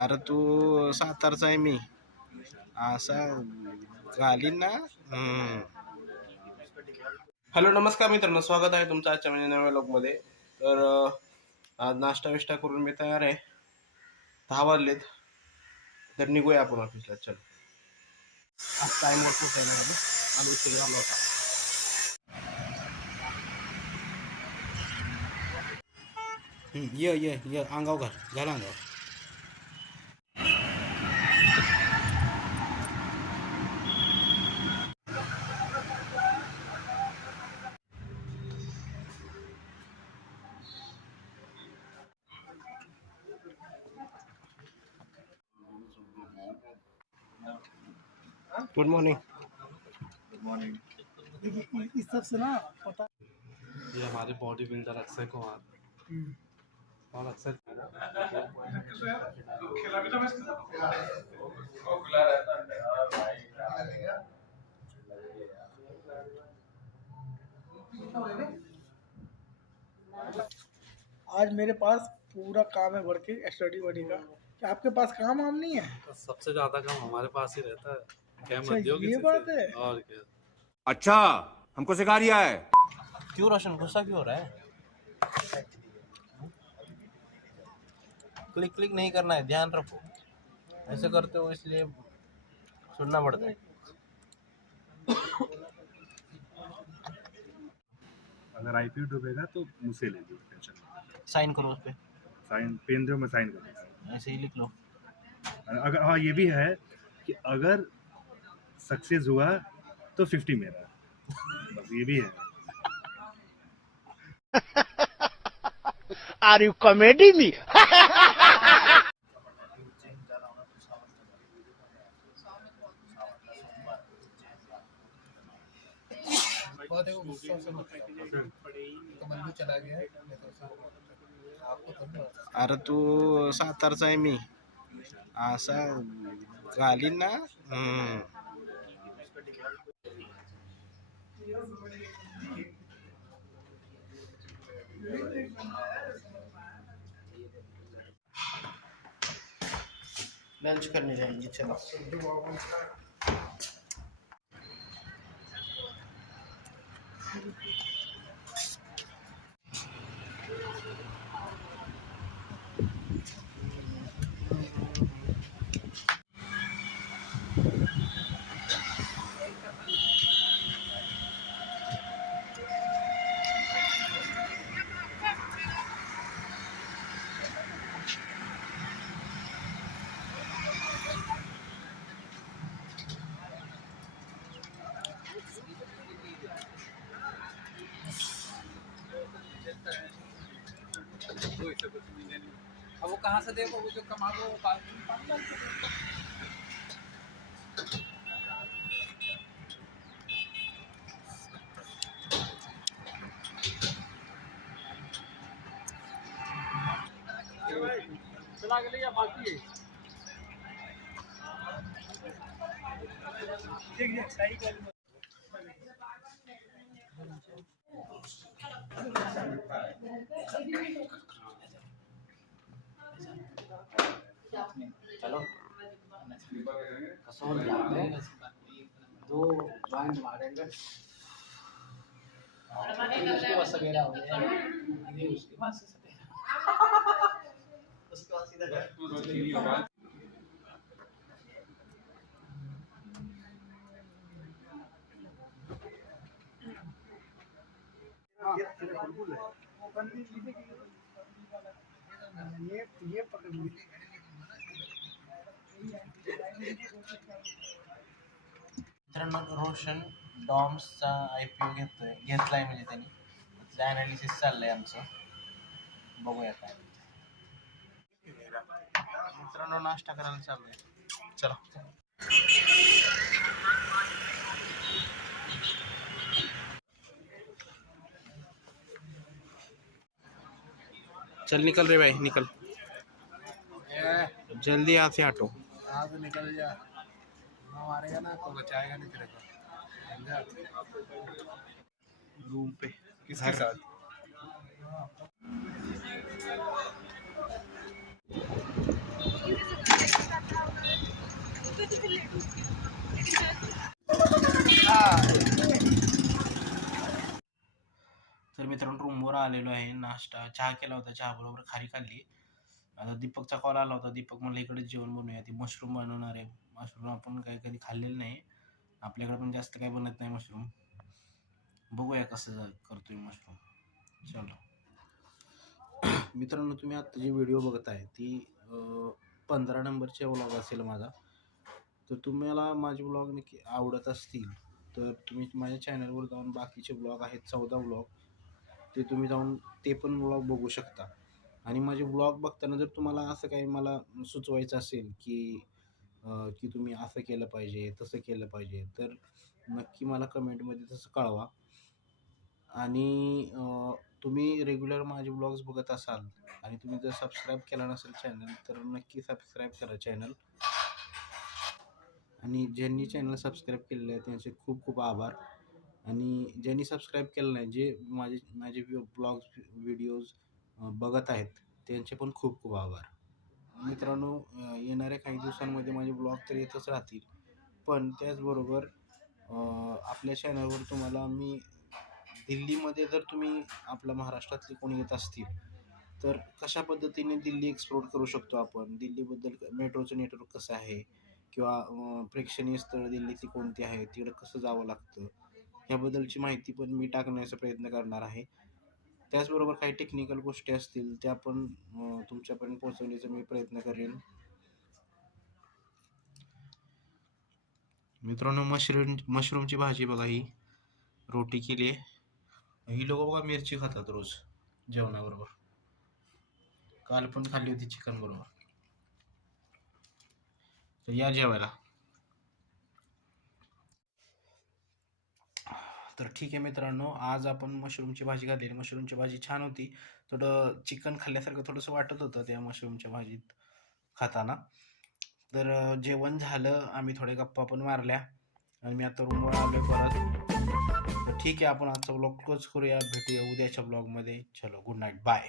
अरे तू सातारचा आहे मी असा घालीन ना. हॅलो नमस्कार मित्रांनो, स्वागत आहे तुमचं आजच्या म्हणजे नव्या व्लॉगमध्ये. तर आज नाश्ता विष्टा करून मी तयार आहे. 10 वाजलेत तर निघूया आपण ऑफिसला. चल आज टाइमवर पोचायला आणि उशीर झाला होता. ये अंगाव घाल अंगाव. Good morning. Good morning. इस सबसे ना पता ये हमारे बॉडी बिल्डर अक्षय कुमार और अक्षय आज मेरे पास पूरा काम है भर के स्टडी बडी का। क्या आपके पास काम वाम नहीं है? सबसे ज्यादा काम हमारे पास ही रहता है। क्या अच्छा, मत दियो ये किसी बात से। है। और क्या। अच्छा, हमको सिखा रिया है। क्यों रोशन गुस्सा क्यों हो रहा है? क्लिक क्लिक नहीं करना है, ध्यान रखो. ऐसे करते हो इसलिए सुनना पड़ता है. अगर आईपी डूबेगा तो मुझसे ले लो, टेंशन मत। साइन करो उस पे. साइन पेन दो, मैं साइन करूँगा। ऐसे ही लिख लो. अगर हाँ ये भी है कि अगर सक्सेस हुआ तो 50 मेरा, बस ये भी है। Are you comedy me? अरे तू सातारचा आहे मी असा घालीन ना. लंच करने जाएंगे, चलो. अब वो कहाँ से देखो, वो जो कमा वो चला के लिए बाकी है। चलो कसौल जाते हैं, 2 ज्वाइंट मारेंगे, उसके बाद सवेरा हो गया, ये उसके बाद से सवेरा, उसके बाद सीधा ये पकड़ ली। मित्रांनो, रोशन डॉम्सचा IPO घेतलाय म्हणजे त्यांनी. त्याचं ॲनालिसिस चाललंय आमचं, बघूया काय. मित्रांनो, नाश्ता करायला चाललोय, चला. चल निकल रे भाई, निकल जल्दी, यहाँ से हटो. आज निकल जा, ना मारेगा ना तो बचाएगा नहीं तेरे को। रूम पे किसके साथ? चहा केला होता, चहाबरोबर खारी खाल्ली. आता दीपकचा कॉल आला होता. दीपक म्हणलं इकडे जेवण बनवूया. ते मशरूम बनवणार आहे. मशरूम आपण काही कधी खाल्लेलं नाही. आपल्याकडे पण जास्त काही बनत नाही मशरूम. बघूया कसं करतोय मशरूम. चलो मित्रांनो, तुम्ही आता जी व्हिडिओ बघताय ती 15 नंबरचे व्लॉग असेल माझा. तर तुम्हाला माझे व्लॉग नक्की आवडत असतील तर तुम्ही माझ्या चॅनलवर जाऊन बाकीचे व्लॉग आहेत 14 व्लॉग, ते तुम्ही जाऊन ते पण व्लॉग बघू शकता. आणि माझे व्लॉग बघताना जर तुम्हाला असं काही मला सुचवायचं असेल की की तुम्ही असं केलं पाहिजे, तसं केलं पाहिजे, तर नक्की मला कमेंटमध्ये तसं कळवा. आणि तुम्ही रेग्युलर माझे व्लॉग्स बघत असाल आणि तुम्ही जर सबस्क्राईब केला नसेल चॅनल तर नक्की सबस्क्राईब करा चॅनल. आणि ज्यांनी चॅनल सबस्क्राईब केलेलं आहे त्यांचे खूप खूप आभार. आणि ज्यांनी सबस्क्राईब केलं नाही, जे माझे ब्लॉग्स व्हिडिओज बघत आहेत त्यांचे पण खूप खूप आभार. मित्रांनो, येणाऱ्या काही दिवसांमध्ये माझे ब्लॉग तर येतच राहतील, पण त्याचबरोबर आपल्या चॅनलवर तुम्हाला मी दिल्लीमध्ये जर तुम्ही आपल्या महाराष्ट्रातले कोणी येत असतील तर कशा पद्धतीने दिल्ली एक्सप्लोर करू शकतो आपण, दिल्लीबद्दल मेट्रोचं नेटवर्क कसं आहे किंवा प्रेक्षणीय स्थळं दिल्लीतली कोणती आहेत, तिकडं कसं जावं लागतं, ह्याबद्दलची माहिती पण मी टाकण्याचा प्रयत्न करणार आहे. त्याचबरोबर काही टेक्निकल गोष्टी असतील त्या पण तुमच्यापर्यंत पोहोचवण्याचा मी प्रयत्न करेन. मित्रांनो, मशरूमची भाजी बघा, ही रोटी केली आहे. ही लोक बघा मिरची खातात रोज जेवणाबरोबर. काल पण खाल्ली होती चिकन बरोबर. तर या जेवायला. तर ठीक आहे मित्रांनो, आज आपण मशरूमची भाजी खाल्ली. मशरूमची भाजी छान होती. थोडं चिकन खाल्ल्यासारखं थोडंसं वाटत होतं त्या मशरूमच्या भाजीत खाताना. तर जेवण झालं, आम्ही थोड्या गप्पा पण मारल्या आणि मी आता रूमवर आलोय परत. तर ठीक आहे, आपण आजचा ब्लॉग क्लोज करूया. भेटूया उद्याच्या ब्लॉगमध्ये. चलो, गुड नाईट, बाय.